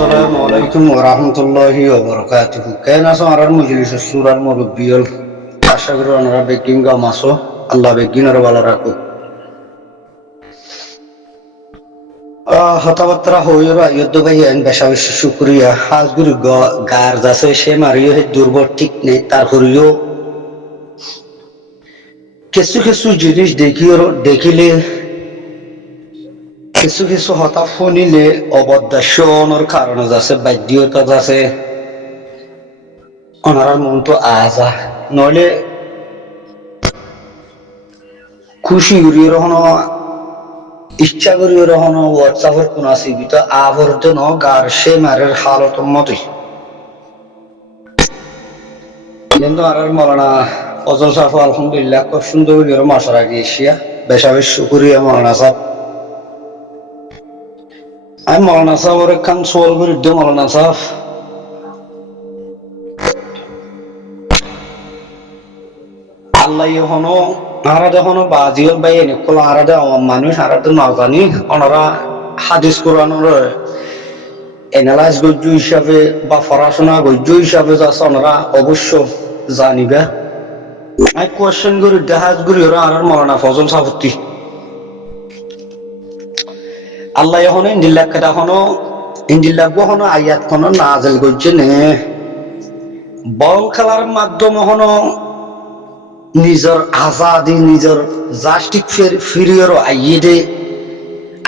السلام عليكم ورحمة الله وبركاته. كان سمع المجلس السورة المربية أشكر أن ربكين قامسو الله بكين ربالا راكو. হতাবাত্রা হইর আয়ুদ্ধ ভাই আইন বেশা বেশি শুক্রিয়া হাজগুরি গার যাচ্ছে সে মারিও হে দুর্বল ঠিক নেই তার হরিও কিছু কিছু জিনিস দেখিলে কিছু কিছু হতা শুনিলে অবদাসনের কারণে যাচ্ছে বাধ্যতা যাচ্ছে ওনার মন তো আজা নইলে খুশি করিয়ে রহনো ইচ্ছা করিয়ে রহনো হোয়াটসঅ্যাপের কোন আসি তো আবর্জন গার সে মারের হালত মতে কিন্তু আর মৌলানা ফজল সাহেব আলহামদুলিল্লাহ খুব সুন্দর করে মশলা গিয়েছিয়া বেশা বেশ শুক্রিয়া মৌলানা সাহেব আমি মৌলানা সাহেবের একখান সোয়াল করে দিও মৌলানা সাহেব আল্লাহ হনো আরাদে হনো বাজিও বাই এনে কোন আরাদে মানুষ আরাদে না জানি ওনারা হাদিস কোরআনের এনালাইজ গজ্জ হিসাবে বা পড়াশোনা গজ্জ হিসাবে যাচ্ছে ওনারা অবশ্য জানিবে আমি কোয়েশ্চেন করি দেহাজ করি ওরা আর মৌলানা ফজল সাহেবতি আল্লাহ এখন ইন্দিল্লাহ হনো আয়াত কোনো নাজেল করছে নে বল খেলার মাধ্যমে হনো নিজের আজাদি নিজের জাস্টিক ফিরিয়র আইয়ে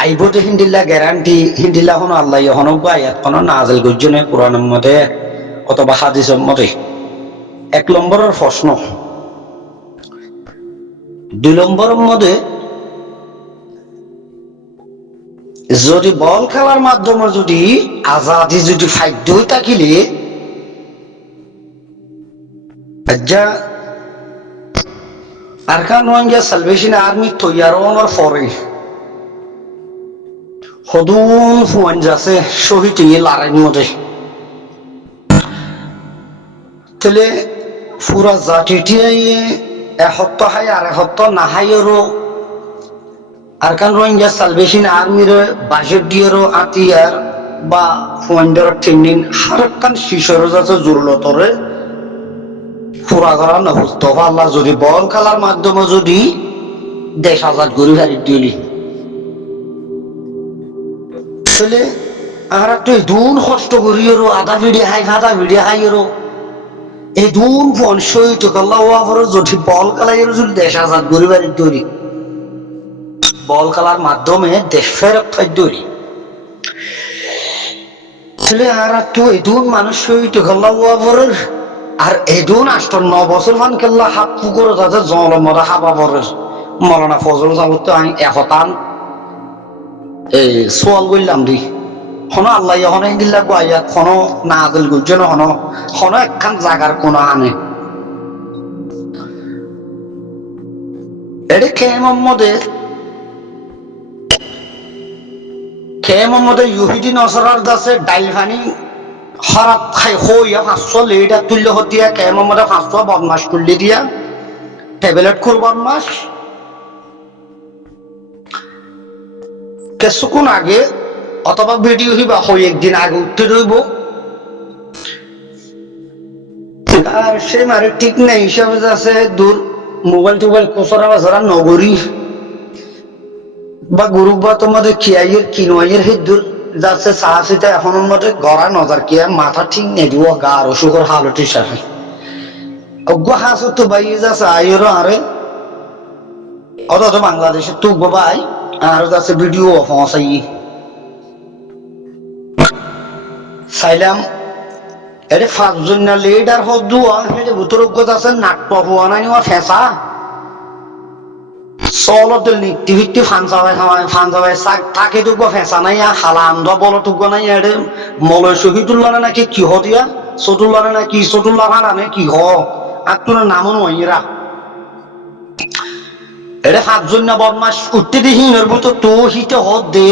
আইবতে হিন্দিল্লা গ্যারান্টি হিন্দিল্লা হনো আল্লাহ হনো আয়াত কোনো নাজেল করছে নে কোরআনের মধ্যে অথবা হাদিসের মধ্যে এক নম্বরের প্রশ্ন দুই নম্বরের মধ্যে যদি বল খেলার মাধ্যমে যদি আজাদি যদি ফাইদ্য হয়ে থাকিলে আরকান ওয়াঙ্গা সালভেশন আর্মি তৈয়ারনের পরে হদুন ফুয়ান যাচ্ছে শহীদ লড়াইয়ের মধ্যে তাহলে পুরা জাতিটিয়াই এসত্য হাই আর এসত্য নাহাইয়েরও আরকান রোহিঙ্গা সালভেশন আর্মির বাজেট দিয়েরও আতিয়ার বা ফুয়ান্ডার ট্রেনিং হারকান শিশর যাচ্ছে জরুরতরে পুরা করা নহুস্ত আল্লাহ যদি বল খেলার মাধ্যমে যদি দেশ আজাদ করি হারি দিলি তাহলে আর তুই দুন কষ্ট করিয়েরও আধা ভিডিও হাইয়েরও এই দুন ফোন সহিত আল্লাহ যদি বল খেলাইয়ের যদি দেশ আজাদ করি হারি দিলি বল খেলার মাধ্যমে দেশ ফেরত ফাইদরি তাহলে আর তুই এদুন মানুষ সহিত গল্লাওয়াবরের আর এদুন 8-9 বছর মান কেল্লা হাত পুকুর যাতে জলমরা হাবা বরের মৌলানা ফজল সাহেব আমি একতান এই সোয়াল করলাম দি হনো আল্লাহ হনো হিন্দিল্লা গোয়াইয়াত হনো নাজেল গুলছে না হনো একখান জাগার কোন আনে এটা খেয়ে মোহাম্মদের ইহুদি নসরার দাসে ডাইল ফানি হরাত খাই হইয়া 500 লিটার তুললে হতিয়া কে মোহাম্মদের 500 বদমাস তুললে দিয়া ট্যাবলেট খুর বদমাস কিছুক্ষণ আগে অথবা ভিডিও হিবা হই একদিন আগে উঠতে রইব আর সে মারে ঠিক নেই হিসাবে আছে দূর মোবাইল টোবাইল কোসরা যারা নগরী বা গ্রুপ বা তোমাদের খিয়াইয়ের কিনোয়াইয়ের হিদুর যাচ্ছে সাহসিতা এখন মধ্যে গড়া নজর কিয়া মাথা ঠিক নেই দিব গার অসুখের হালত হিসাবে অজ্ঞ হাস তো বাইয়ে যাচ্ছে আইয়েরও আরে অথচ বাংলাদেশে তো বাবাই আর যাচ্ছে ভিডিও পৌঁছাই চাইলাম এটা 5 জন লিডার হদুয়া এটা ভুতরজ্ঞ যাচ্ছে নাট্য হওয়া নাই ফেঁসা সলতের নিত্যভিত্তি ফানসাবাই তাকে টুকু ফেঁসা নাই হালা আন্দা বল টুকু নাই এডে মলয় শহীদুল্লাহ নাকি কি দিয়া চতুল্লাহ নাকি চতুল্লাহ হারানে কি আর তোর নামও নইরা এটা 5 জন না বদমাস উঠতে দেখি এর ভিতর তো হিতে হদ দে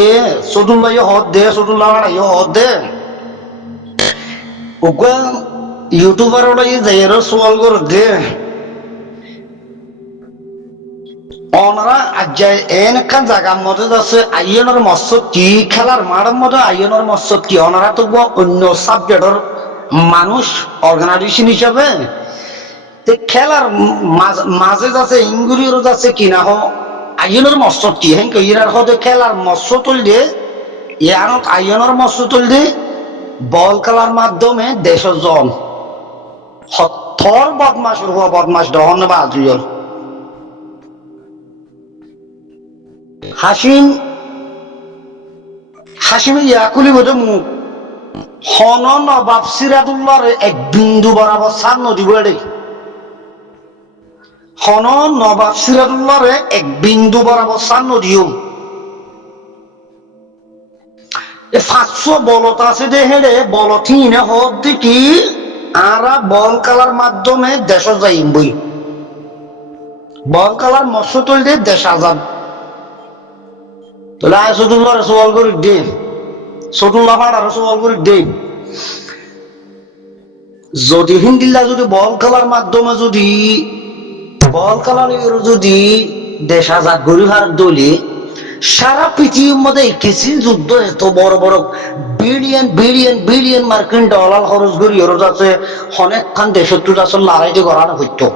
চতুল্লাহ হদ দে চতুল্লাহ হারাই হদ দে ওকে ইউটিউবার ওটাই যাই সোয়াল করে দে ওনারা আজ এনেখান জায়গার মধ্যে আছে আইয়নের মৎস্য কি খেলার মাঠের মধ্যে আইয়নের মৎস্য কি ওনারা তো অন্য সাবজেক্টের মানুষ অর্গানাইজেশন হিসাবে খেলার মাঝে যাচ্ছে ইঙ্গুরির যাচ্ছে কিনা হো আইয়নের মৎস্য কি হ্যাঁ ইরার হতে খেলার মৎস্য তুল দিয়ে ইয়ানত আইয়নের মৎস্য তুল দিয়ে বল খেলার মাধ্যমে দেশের জন থর বদমাস হওয়া বদমাস দহন বা আজুয়ল হাসিমে ইয়াকুলি বোধ মুখ হন নবাব সিরাজুল্লাহর এক বিন্দু বরাবর সার নদী বেড়ে হন নবাব সিরাজুল্লাহর এক বিন্দু বরাবর সার নদীও 500 বলত আছে দে হেড়ে বলথিন হদ দেখি আরা বল খেলার মাধ্যমে দেশ যাইম বই বল খেলার মৎস্য তুল দিয়ে দেশ আজাদ তাহলে আয়সুল্লাহ রসুল করি দে সতুল্লাহ ফাড়া রসুল করি দে যদি হিন্দিল্লা যদি বল খেলার মাধ্যমে যদি বল খেলার যদি দেশ আজাদ গরিহার দলি সারা পৃথিবীর মধ্যে কিছু যুদ্ধ এত বড় বড় বিলিয়ন বিলিয়ন বিলিয়ন মার্কিন ডলার খরচ করি ওরজ আছে অনেকখান দেশের তো আছে লড়াইটি করানো হইতো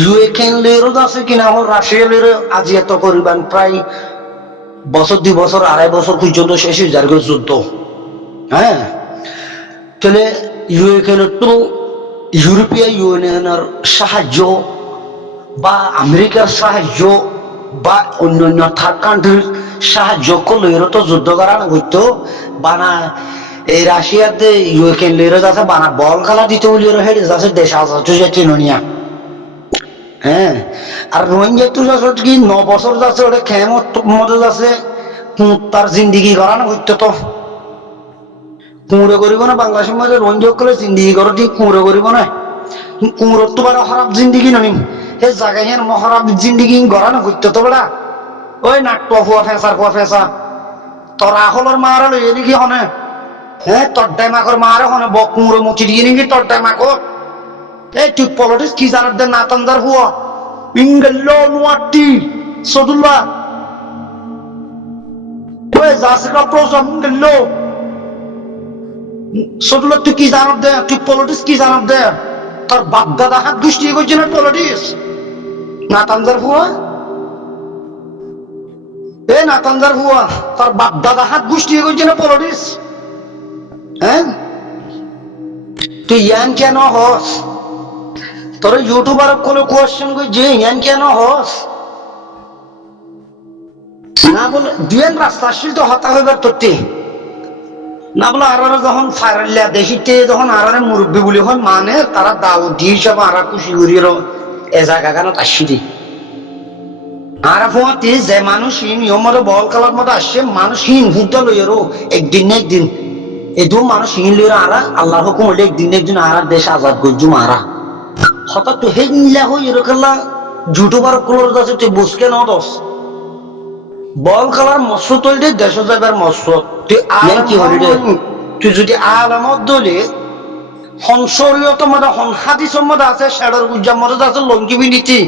ইউক্রেন লেরোজ আছে কিনা আমার রাশিয়া লের আজি এত করিবান প্রায় বছর 2 বছর 2.5 বছর পর্যন্ত শেষ হয়ে যার যুদ্ধ হ্যাঁ তাহলে ইউক্রেনের তো ইউরোপীয় ইউনিয়নের সাহায্য বা আমেরিকার সাহায্য বা অন্যান্য থার্ড কান্ট্রির সাহায্য করলে এরা তো যুদ্ধ করানো হইতো বানা এই রাশিয়াতে ইউক্রেন লেরে যাচ্ছে বানা বল খেলা দিতে বলি এরা হেরে যাচ্ছে দেশ আজাদ চিনোনিয়া হ্যাঁ আর রোহিঙ্গা তো যাচ্ছে কি 9 বছর যাচ্ছে ওটা খেমত মধ্যে যাচ্ছে তার জিন্দিগি করানো হইতো তো কুমড়ো করিব না বাংলাদেশের মধ্যে রোহিঙ্গা করে জিন্দিগি করো ঠিক কুমড়ো করিব না কুমড়োর তো বারো খারাপ জিন্দিগি ননি সেই জায়গায় মহারাব জিন্দিগি গড়ানো হইতো তো বেড়া ওই নাট্য ফুয়া ফেঁসা তোর আহলের মারা লইয়ে নাকি হনে হ্যাঁ তোর ডাইমাকর মারে হনে বক কুমড়ো মুচি দিয়ে নাকি তোর ডাইমাকর এই তুই পলিটিক্স কি জানার দে নাতান্দার হুয়া ইংগেল নোয়াটি সদুল্লাহ ওই জাসিকা প্রসম গেল সদুল্লাহ তুই কি জানার দে তুই পলিটিক্স কি জানার দে তোর বাপ দাদা হাত দুষ্টি করছে না পলিটিক্স নাতান্দার হুয়া এ নাতান্দার হুয়া তোর বাপ দাদা হাত গোষ্ঠী করছে না পলিটিক্স হ্যাঁ তুই ইয়ান কেন হস তোর ইউটিউবার কোনো কোয়েশ্চেন করছে ইয়ান কেন হস না বলে দুয়েন রাস্তাশীল তো হতা হইবার তোরটি না বলে আর যখন ফাইরাল্লা দেখিতে যখন আর মুরব্বী বলি হয় মানে তারা দাও দিয়ে হিসাবে আর খুশি করিয়ে এ জায়গা কেন আসছি আরাফতে যে মানুষহীন নিয়মরে বল খেলার মধ্যে আসছে মানুষহীন হুদ্দা লইয়েরও একদিন না একদিন এই দু মানুষহীন লইয়ের আরা আল্লাহর হুকুম হলে একদিন না একদিন আরা দেশ আজাদ করছু মারা হঠাৎ তো হে নিলা হই এরকম ইউটিউবার গুলোর কাছে তুই বসকে ন দোস বল খেলার মৎস্য তৈরি দেশ যাবার মৎস্য তুই আর কি হলি রে তুই যদি আলামত দলে সংসরীয়ত মধ্যে হাদিসের মধ্যে আছে শেডর গুজ্জার মধ্যে আছে লঙ্কিবি নীতি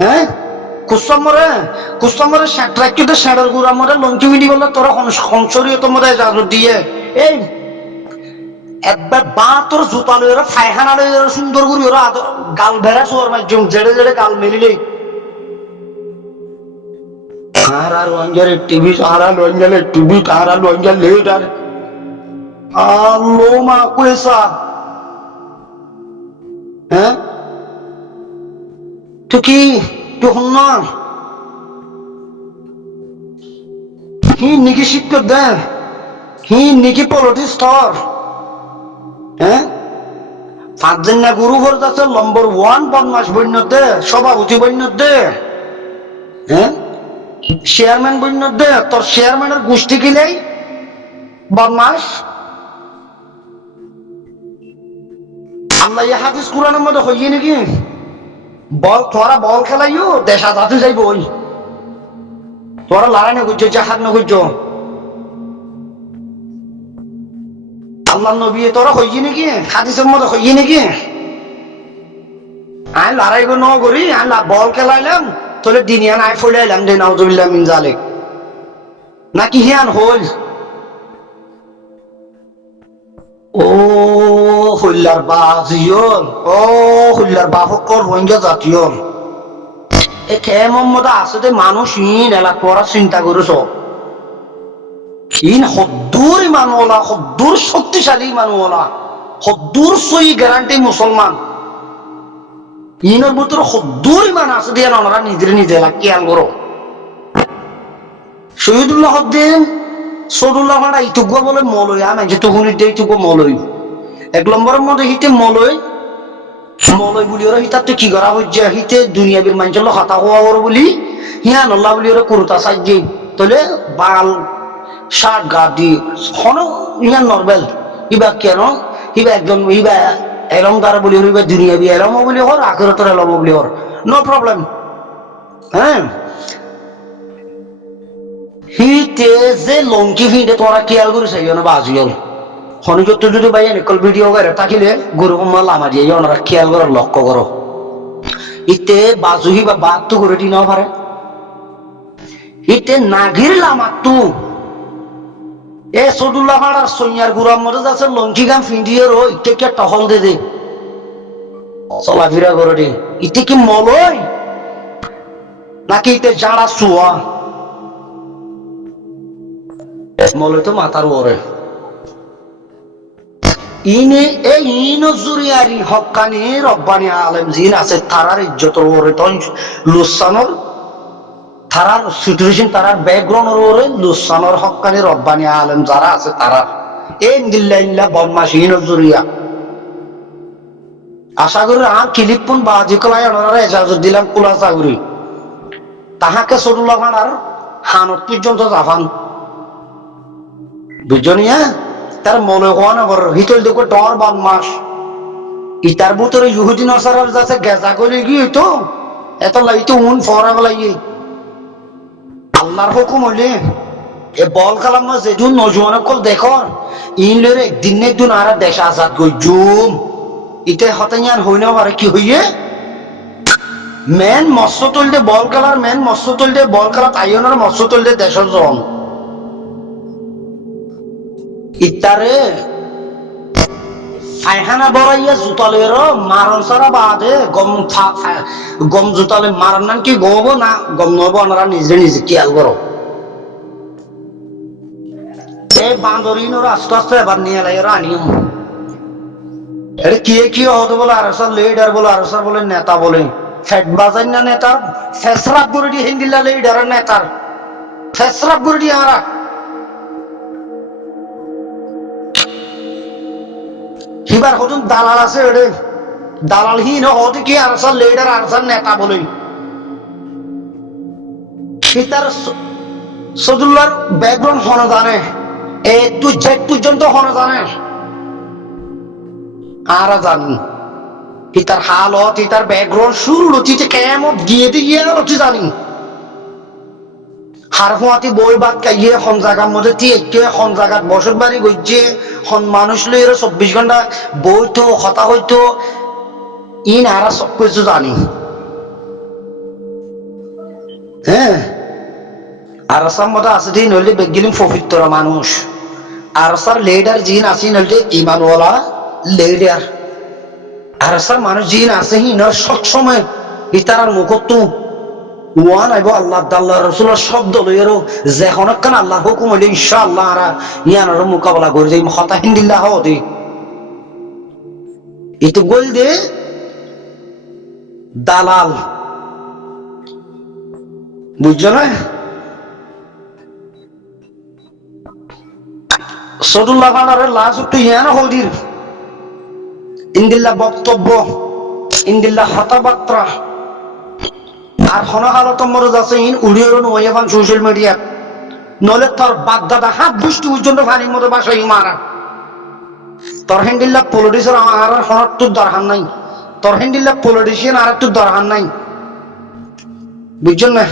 হ্যাঁ কুস্তমরে ট্রাক্টরতে শেডর গুড়া মধ্যে লঙ্কিবি নি বললে তোরা সংসরীয়ত মধ্যে জাজত দিয়ে এই একবার বা তোর জুতা লই ওরা ফায়খানা লই ওরা সুন্দর করে ওরা গাল ভেড়া শোয়ার মাধ্যম জেড়ে জেড়ে গাল মেলিলে তাহারা রঞ্জালের টিভি তাহারা রঞ্জালের টিভি তাহারা রঞ্জাল লেটার আলো মা কুয়েসা হ্যাঁ তো কি তুই শুন না হি নিকি শিক্ষক দে হি নিকি পলিটিক্স স্তর হ্যাঁ 5 জন না গুরু ভর যাচ্ছে নম্বর 1 বদমাস বন্যতে সভাপতি বন্যতে হ্যাঁ চেয়ারম্যান বন্যতে তোর চেয়ারম্যানের গোষ্ঠী কিলেই বদমাস আল্লাহ হাদিস কোরআনের মধ্যে হইয়ে নাকি বল তোরা বল খেলাইও দেশ আজাদে যাইব ওই তোরা লড়াই না করছো জাহাদ না করছো আল্লাহ নবী তোরা হইয়ে নাকি হাদিসের মধ্যে হইয়ে নাকি আমি লড়াই ন করি আমি বল খেলাইলাম তোলে দিনিয়ান আই ফলে এলাম দে নাউজুবিল্লাহ মিন জালিক নাকি হিয়ান হল ও হইলার বাজিয়ল ও হইলার বাহকর রোহিঙ্গা জাতীয় এ খে মোহাম্মদ আসলে মানুষ ইন এলাক করার চিন্তা করেছ ইন হদ্দুর ইমানওয়ালা হদ্দুর শক্তিশালী ইমানওয়ালা হদ্দুর সই গ্যারান্টি মুসলমান ইনের ভিতরে হদ্দুর ইমান আছে দিয়ে ওনারা নিজের নিজে এলাক খেয়াল করো শহীদুল্লাহ উদ্দিন সদুল্লাহ ভাড়া ইটুকু বলে মলই আমি যে তখন ইটুকু মলই 1 নম্বরের মধ্যে হিতে মলই মলই বলি ওরা হিতাতে কি করা হচ্ছে হিতে দুনিয়াবির মানুষের হতা হওয়া ওর বলি হিয়া নল্লা বলি ওরা কুরতা সাইজে তাহলে বাল শার্ট গা দি হন ইয়া নরবেল ইবা কেন ইবা একজন ইবা এলম দ্বারা বলি ইবা দুনিয়াবি এলম বলি ওর আখিরাতের এলম বলি ওর নো প্রবলেম হ্যাঁ হিতে যে লঙ্কি হিতে তোরা খেয়াল করে চাই না বাজিয়ল হনুযত যদি ভাই নিকল ভিডিও করে থাকিলে গুরু মাল আমার দিয়ে ওনারা খেয়াল করো লক্ষ্য করো ইতে বাজুহি বা বাদ তো করে দি না পারে ইতে নাগির লামাতু এ সদুল্লাহ পাড়ার সৈয়ার গুরাম মধ্যে যাচ্ছে লঙ্কি গাম ফিন্ডিয়ে রো ইতে কে টহল দে দে চলাফেরা করে দে ইতে কি মলই নাকি ইতে যারা চুয়া মলই তো মাথার ওরে ইনে এই ইনো জুরিয়ারি হক্কানি রব্বানি আলেম জিন আছে তারার ইজ্জতর ওরে তন লুসানর তারার সিচুয়েশন তারার ব্যাকগ্রাউন্ডের ওরে লুসানর হক্কানি রব্বানি আলেম যারা আছে তারা এই দিল্লাহ বদমাশি ইনো জুরিয়া আশা করি আর কিলিপুন বাজি কলাই ওনারা এজাজত দিলাম কুলা চাগুরি তাহাকে সদুল্লাহ ভাড়ার হানত পর্যন্ত জাফান বুঝনিয়া তার মনে হওয়া না বড় হিতল দেখো ডর বদমাস ইতার ভিতরে ইহুদি নসারার যাচ্ছে গেজা করে গিয়ে তো এত লাইতো উন ফরা লাগি আল্লাহর হুকুম হইলে এ বল কালাম না যেটু নজওয়ান কল দেখো ইনলের একদিন না একদিন আর দেশ আজাদ গই জুম ইতে হতাইয়ান হই না পারে কি হইয়ে মেন মৎস্য তুলতে বল কালার মেন মৎস্য তুলতে বল কালা তাইয়নের মৎস্য তুলতে দেশের জন ইতারে ফাইহানা বড়াইয়া জুতালের মারণ সারা বাদে গম জুতালে মারণ নাম কি গমব না গম নব ওনারা নিজে নিজে খেয়াল করো এই বান্দরিন আস্তে আস্তে এবার নিয়ে এলাই আনিও এটা কি কি হতে বলে আরসার লিডার বলে আরসার বলে নেতা বলে ফ্যাট বাজাই না নেতার ফেসরাপ করে দিয়ে হিন্দিলা লিডার নেতার ফেসরাপ করে দিয়ে আমরা হিবার হতুন দালাল আছে ওরে দালালহীন হতে কি আরসার লিডার আরসার নেতা বলে তার সদুল্লার ব্যাকগ্রাউন্ড হনো জানে এ টু জেড পর্যন্ত হনো জানে আর জানি তার হালত তার ব্যাকগ্রাউন্ড শুরু রচিতে কেমন গিয়ে দিয়ে রচি জানি হারফুয়াতি বই বাদ কাইয়ে হন জায়গার মধ্যে কে হন জায়গাত বসত বাড়ি গইছে হন মানুষ লই 24 ঘন্টা বই তো হতা হইতো ইন আর সব কিছু জানি হ্যাঁ আর আসাম মধ্যে আছে দিন হইলে বেগিলিম পবিত্র মানুষ আর আসার লিডার জিন আসি নইলে ইমানওয়ালা লিডার আর আসার মানুষ জিন আছে হিনার সবসময় ইতারার মুখত ওয়ান আইব আল্লাহ আল্লাহ রসুলের শব্দ লইয়েরও যেখন একখান আল্লাহ হুকুম হইলে ইনশাআল্লাহ আর ইয়ানোর মোকাবেলা করে যাই হতা হিন্দিল্লাহ দে এতো গোল দে দালাল বুঝছো না সদুল্লাহ খানের লাশ একটু ইয়ানো হদির ইন্দিল্লা বক্তব্য ইন্দিল্লা হতাবার্তা আর হনহালত মরজ আছে ইন উড়িয়ে নয় এখন সোশ্যাল মিডিয়া নলে তোর বাপ দাদা হাত দুষ্টু পর্যন্ত পানির মতো বাসাই মারা তোর হ্যান্ডিল্লা পলিটিশিয়ান আর হনার তোর দরকার নাই তোর হ্যান্ডিল্লা পলিটিশিয়ান আর তোর দরকার নাই বুঝছেন না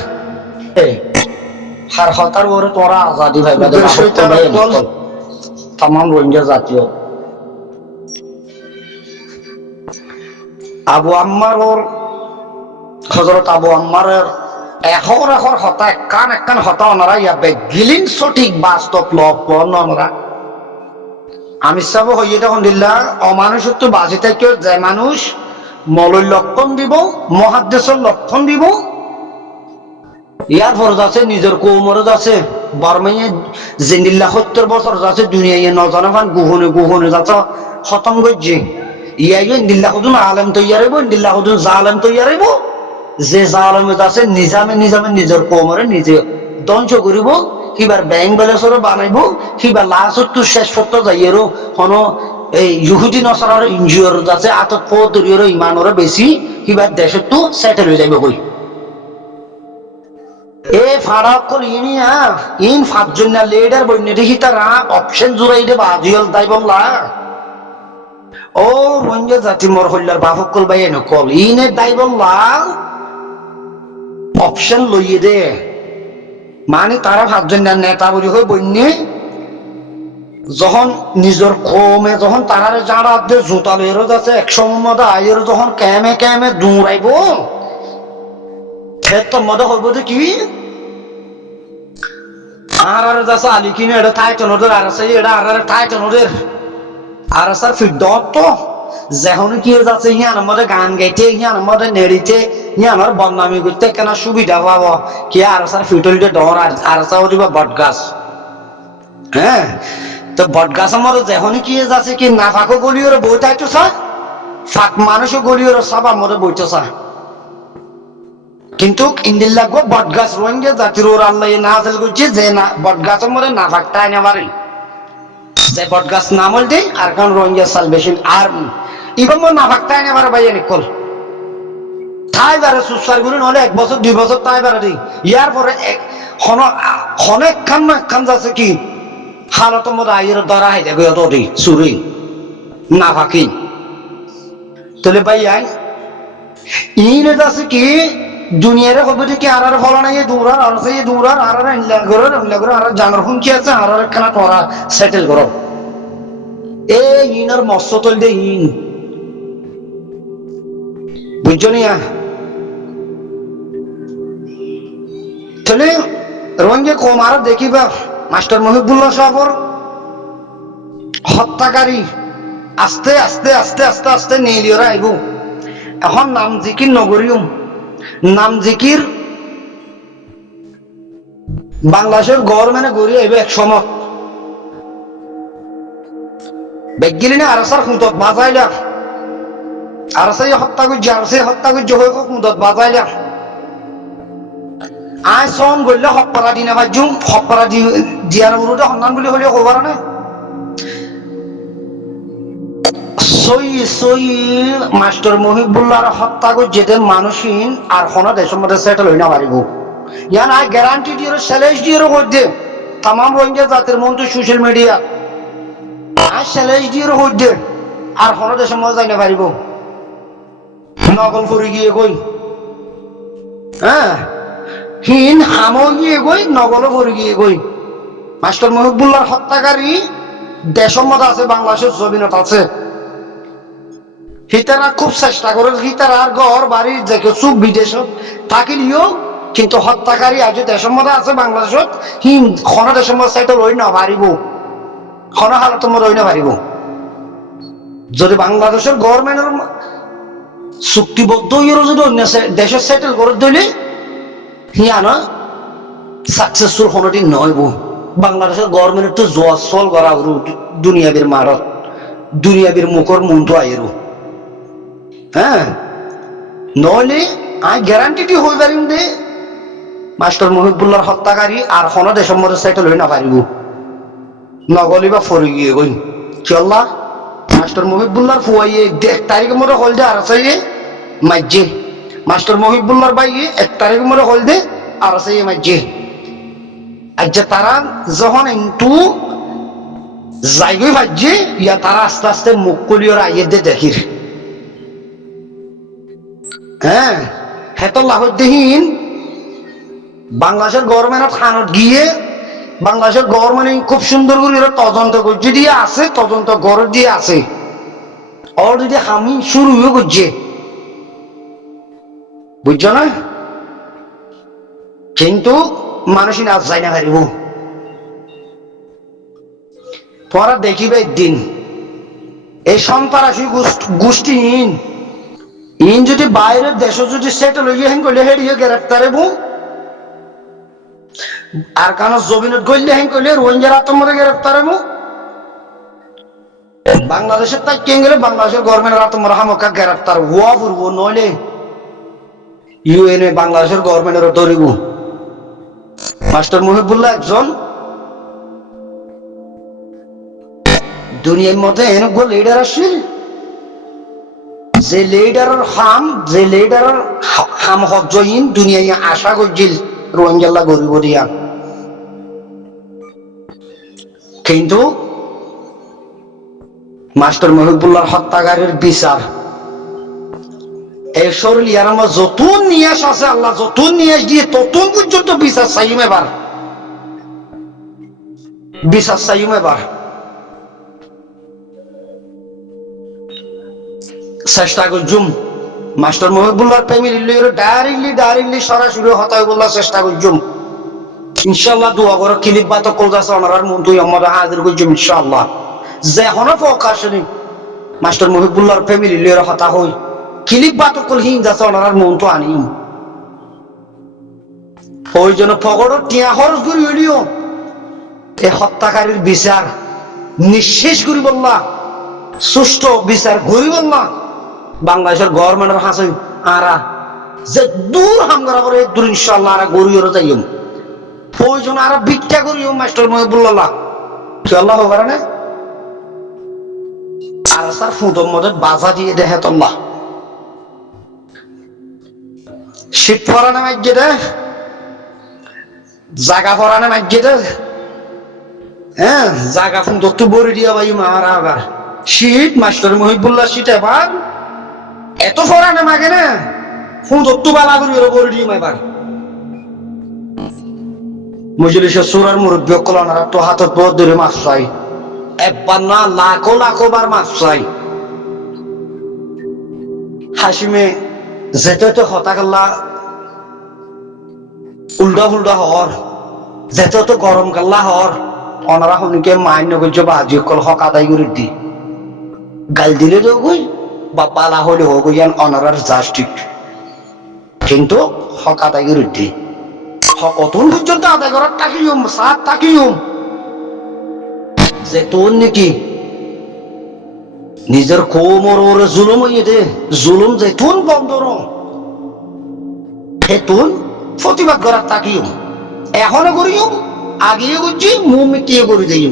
হার হতার ওরে তোরা আজাদি ভাই তাম রোহিঙ্গা জাতীয় আবু আম্মার ওর হযরত আবু আম্মারের এখর এখর হতা একখান হতা ওনারা ইয়াবে গিলিন সঠিক বাস্তব লক্ষণ ওনারা আমি চাব হইয়ে তখন দিল্লা অমানুষত্ব বাজি থেকে যে মানুষ মলয় লক্ষণ দিব মহাদ্দেশের লক্ষণ দিব ইয়ার ফরজ আছে নিজের কৌমরজ আছে বর্মাইয়ে জিন্দিল্লা 70 বছর আছে দুনিয়ায় নজনে ফান গুহনে গুহনে যাচ্ছে খতম করছে ইয়াই ইন্দিল্লা হুদুন আলেম তৈয়ারিব ইন্দিল্লা হুদুন জালেম তৈয়ারিব যে জালেমে আছে নিজামে নিজামে নিজের কৌমরে নিজে ধ্বংস করিব কিবার ব্যাংক ব্যালেন্সরও বানাইব কিবার লাস্ট শেষ পত্র যাইয়েরও কোনো এই ইহুদি নসরার ইনজিওর আছে আতত পৌতরিয়র ইমানরও বেশি কিবার দেশের তো সেটেল হয়ে যাইব কই এ ফারাক কল ইনিয়া ইন পাঁচজন লিডার বন্যে দেখি তারা অপশন জুড়াই দে বাজিয়ল তাই বললা ও রঞ্জা জাতি মর হল্লার বাফক কল ভাই এনে কল ইনে তাই বললা অপশন লইয়ে দে মানে তারা পাঁচজন নেতা বলি হয়ে বন্যে যখন নিজের কমে যখন তারা যারা জুতা লইয়েরও যাচ্ছে 100 মধ্যে আয়ের যখন ক্যামে ক্যামে দৌড়াইব তোর মধ্যে হইব যে কি আর যাচ্ছে আলি কিনে এটা টাইটন ওদের আর আছে এটা আর টাইটন ওদের আর স্যার ফিট তো যখন কি যাচ্ছে ইয়ার মধ্যে গান গাইতে ইয়ার মধ্যে নেড়িতে ইয়ার বদনামি করতে কেন সুবিধা পাবো কি আর স্যার ফিটলিতে ডর আর চাও দিবা বট গাছ হ্যাঁ তো বট গাছের মধ্যে যখন কি যাচ্ছে কি না ফাঁকো গলিওর বই থাকতো স্যার ফাঁক মানুষও গলিওর সবার মধ্যে বইতো স্যার কিন্তু ইন্দিল্লা গো বট গাছ রোহিঙ্গা জাতির ওর আল্লাহ না হাসিল করছে যে না বট গাছের মধ্যে না ফাঁকটা আইনা পারে যে বট গাছ নামল দেই আর কারণ রোহিঙ্গা সালভেশন আর্মি ইভেন না ফাঁকটা আইনা পারে ভাই নিকল তাই বারে সুসার গুলি নহলে 1 বছর 2 বছর তাই বারে দিই ইয়ার পরে অনেক খান যাচ্ছে কি হালতের মধ্যে আইয়ের ধরা হয়ে যাবে অত দিই চুরি না ফাঁকি তাহলে ভাই আই ইনে যাচ্ছে কি দুনিয়ার হবে কি আর ফলা নাই দূরার আর সেই দূরার আর ইনলা করো আর জানার হুমকি আছে আর খানা করা সেটেল করো এই ইনার মৎস্য তল দে ইন বুঝছো নিয়া তাহলে রোহিঙ্গা কমার দেখিবা মাস্টার মহিবুল্লাহ সাহর হত্যাকারী আস্তে আস্তে আস্তে আস্তে আস্তে নিলিওরা আইব এখন নাম জিকির নগরিয়ম নাম জিকির বাংলাদেশের গভর্নমেন্টে গড়ি আইবে এক সময় বেগিলিনে আরসার খুঁতত বাজাইলা আরসাই হত্যা করছে আরসাই হত্যা করছে হয়ে খুঁতত বাজাইলা আয় সন গড়লে হপ্পারা দিনে বাজুম হপ্পারা দিয়ার মুরুদে সন্ধান বুলি হলে হবার না মাস্টার মহিবুল্লাহ হত্যা করে যেতে মানুষহীন আর কোন দেশের মধ্যে সেটেল হই না পারিব ইয়ান আই গ্যারান্টি দিয়ে চ্যালেঞ্জ দিয়ে হইতে তাম রোহিঙ্গা জাতির মন্ত্রী সোশ্যাল মিডিয়া আই চ্যালেঞ্জ দিয়ে হইতে আর কোন দেশের মধ্যে যাই না পারিব নকল করে গিয়ে কই হ্যাঁ হিন হামো গিয়ে কই নকলও করে গিয়ে কই মাস্টার মহিবুল্লাহর হত্যাকারী দেশের মধ্যে আছে বাংলাদেশের জমিনত আছে হিতারা খুব চেষ্টা করে হিতারা আর ঘর বাড়ি যে কিছু বিদেশত থাকিলিও কিন্তু হত্যাকারী আজ দেশের মধ্যে আছে বাংলাদেশত হিম খন দেশের মধ্যে সেটেল হই না পারিব খন হালতের মধ্যে হই না পারিব যদি বাংলাদেশের গভর্নমেন্টের চুক্তিবদ্ধ হইয়েরও যদি অন্য দেশের সেটেল করে দিলে হিয়ানা সাকসেসফুল কোনোদিন নইব বাংলাদেশের গভর্নমেন্টের তো জোয়া চল করা দুনিয়াবির মারত দুনিয়াবির মুখর মুন্টু আইরু হ্যাঁ নইলে আই গ্যারান্টি হই পারিম দে মাস্টার মহিবুল্লাহর হত্যাকারী আর কোন দেশের মধ্যে সেটেল হই না পারিব নগলি বা ফরি গিয়ে কই চল্লা মাস্টার মহিবুল্লাহর ফুয়াইয়ে 1 তারিখের মধ্যে হল দে আর আছে মাইজে মাস্টার মহিবুল্লাহর ভাই 1 তারিখের মধ্যে হল দে আর আছে মাইজে আচ্ছা তারা যখন কিন্তু জায়গায় ভাজছে ইয়া তারা আস্তে আস্তে মুখ কলিওর আইয়ে দে দেখির হ্যাঁ হেতো লাহদ্দিহীন বাংলাদেশের গভর্নমেন্ট খানত গিয়ে বাংলাদেশের গভর্নমেন্ট খুব সুন্দর করে তদন্ত করছে দিয়ে আছে তদন্ত গড় দিয়ে আছে অলরেডি আমি শুরু করছে বুঝছো না কিন্তু মানুষ নাচ যাই না পারিব পরা দেখিবে একদিন এই সন্ত্রাসী গোষ্ঠীহীন ইন যদি বাইরের দেশে যদি সেটেল হয়ে হেন করলে হেরিয়ে গ্রেফতার হবো আর কারণ জমিনত গইলে হেন করলে রোহিঙ্গার আতমরে গ্রেফতার হবো বাংলাদেশের তাই কেন গেলে বাংলাদেশের গভর্নমেন্টের আতমরা হামকা গ্রেফতার হওয়া পড়বো নইলে ইউএনএ বাংলাদেশের গভর্নমেন্টের ধরিব মাস্টার মুহিবুল্লাহ একজন দুনিয়ার মধ্যে এনেক লিডার আসছিল যে লিডারের হাম হজইন দুনিয়ায় আশা করছিল রোহিঙ্গাল্লা গরিব দিয়া কিন্তু মাস্টার মুহিবুল্লাহর হত্যাকারীর বিচার এই শরীর ইয়ার আমার যতন নিয়াস আছে আল্লাহ যতন নিয়াস দিয়ে ততন পর্যন্ত বিচার চাইম এবার বিচার চাইম এবার চেষ্টা করছুম মাস্টার মুহিবুল্লাহর ফ্যামিলি ডাইরেক্টলি সরাসরি হতাই বলার চেষ্টা করছুম ইনশাআল্লাহ দোয়া করো ক্লিপ বাত কলদাস ওনার মন তুই আমরা হাজির করছুম ইনশাআল্লাহ যে হনো ফোকাসনি মাস্টার মুহিবুল্লাহর ফ্যামিলি লিয়ের হতা হই ক্লিপ বাত কল হিন দাস ওনার মন তো আনি ওই জন্য ফগড় টিয়া খরচ করি হইলিও এই হত্যাকারীর বিচার নিঃশেষ করি বললা সুষ্ঠু বিচার করি বললা বাংলাদেশের গভর্নমেন্টের হাসে আরা যে দূর হামগারা পরে দূর ইনশাআল্লাহ আরা গরিয়র যাইম প্রয়োজন আরা ভিক্ষা করিও মাস্টার মুহিবুল্লাহ কি আল্লাহ হবে না আর স্যার ফুটর মধ্যে বাজা দিয়ে দেখে তল্লাহ শীত পরানে মাইকে দে জাগা পরানে মাইকে দে হ্যাঁ জাগা ফুন তো বড়ি দিয়া ভাই মারা আবার শীত মাস্টার মুহিবুল্লাহ শীত এবার এত ফরানে মাগে না ফোন ধরতো বালা করি ওর বড়ি দিয়ে এবার মজলিসের সুরার মুরব্বী কলানারা তো হাতত বহুত ধরে মাছ চাই একবার না লাখো বার মাছ চাই হাসিমে যেতে তো হতা গেল্লা উল্টা হর যেতে তো গরম গেল্লা হর ওনারা হনিকে মান্য করছে বাজি কল হক আদায় করে দি গাল দিলে তো কই বা বালা হলে হোক অনারার জাস্টিক কিন্তু হক আদায় করে দি হক অতন পর্যন্ত আদায় করার তাকিয়ম সাত তাকিয়ম যে তোর নাকি নিজের কোমর ওরে জুলুম হইয়ে দে জুলুম যে তুন বন্ধ হে তুন প্রতিবাদ করার তাকিয়ম এখনো করিও আগিয়ে করছি মুখ মিটিয়ে করে দিই